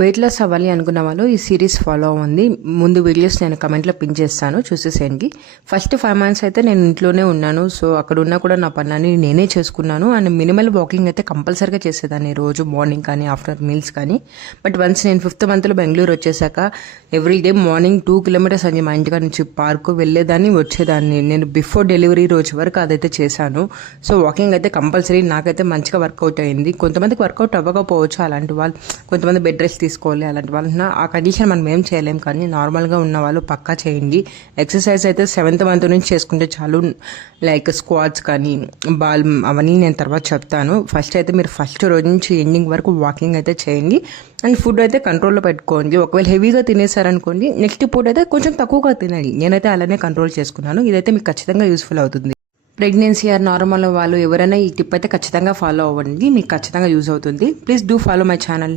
Weight loss అవ్వాలి అనుకున్న వాళ్ళు ఈ సిరీస్ ఫాలో అవ్వండి. ముందు వీడియోస్ నేను కమెంట్లో పిన్ చేస్తాను, చూసేసేయండి. ఫస్ట్ 5 months అయితే నేను ఇంట్లోనే ఉన్నాను. సో అక్కడ ఉన్నా కూడా నా పనులన్నీ నేనే చేసుకున్నాను. అండ్ మినిమల్ వాకింగ్ అయితే కంపల్సరీగా చేసేదాన్ని, రోజు మార్నింగ్ కానీ ఆఫ్టర్ మీల్స్ కానీ. బట్ వన్స్ నేను 5th monthలో బెంగళూరు వచ్చేసాక ఎవ్రీడే మార్నింగ్ 2 kilometers అని మా ఇంటికాడ నుంచి పార్కు వెళ్ళేదాన్ని, వచ్చేదాన్ని. నేను బిఫోర్ డెలివరీ రోజు వరకు అదైతే చేశాను. సో వాకింగ్ అయితే కంపల్సరీ నాకైతే మంచిగా వర్కౌట్ అయింది. కొంతమందికి వర్కౌట్ అవ్వకపోవచ్చు, అలాంటి వాళ్ళు కొంతమంది బెడ్ రెస్ట్ తీసుకోవాలి, అలాంటి వాళ్ళు ఆ కండిషన్ మనం ఏం చేయలేం. కానీ నార్మల్గా ఉన్న వాళ్ళు పక్కా చేయండి. ఎక్సర్సైజ్ అయితే 7th month నుంచి చేసుకుంటే చాలు. లైక్ స్క్వాట్స్ కానీ బాల్ అవన్నీ నేను తర్వాత చెప్తాను. ఫస్ట్ అయితే మీరు ఫస్ట్ రోజు నుంచి ఎండింగ్ వరకు వాకింగ్ అయితే చేయండి. అండ్ ఫుడ్ అయితే కంట్రోల్లో పెట్టుకోండి. ఒకవేళ హెవీగా తినేసారనుకోండి, నెక్స్ట్ ఫుడ్ అయితే కొంచెం తక్కువగా తినండి. నేనైతే అలానే కంట్రోల్ చేసుకున్నాను. ఇదైతే మీకు ఖచ్చితంగా యూస్ఫుల్ అవుతుంది. ప్రెగ్నెన్సీ ఆర్ నార్మల్ వాళ్ళు ఎవరైనా ఈ టిప్ అయితే ఖచ్చితంగా ఫాలో అవ్వండి, మీకు ఖచ్చితంగా యూజ్ అవుతుంది. Please do follow my channel.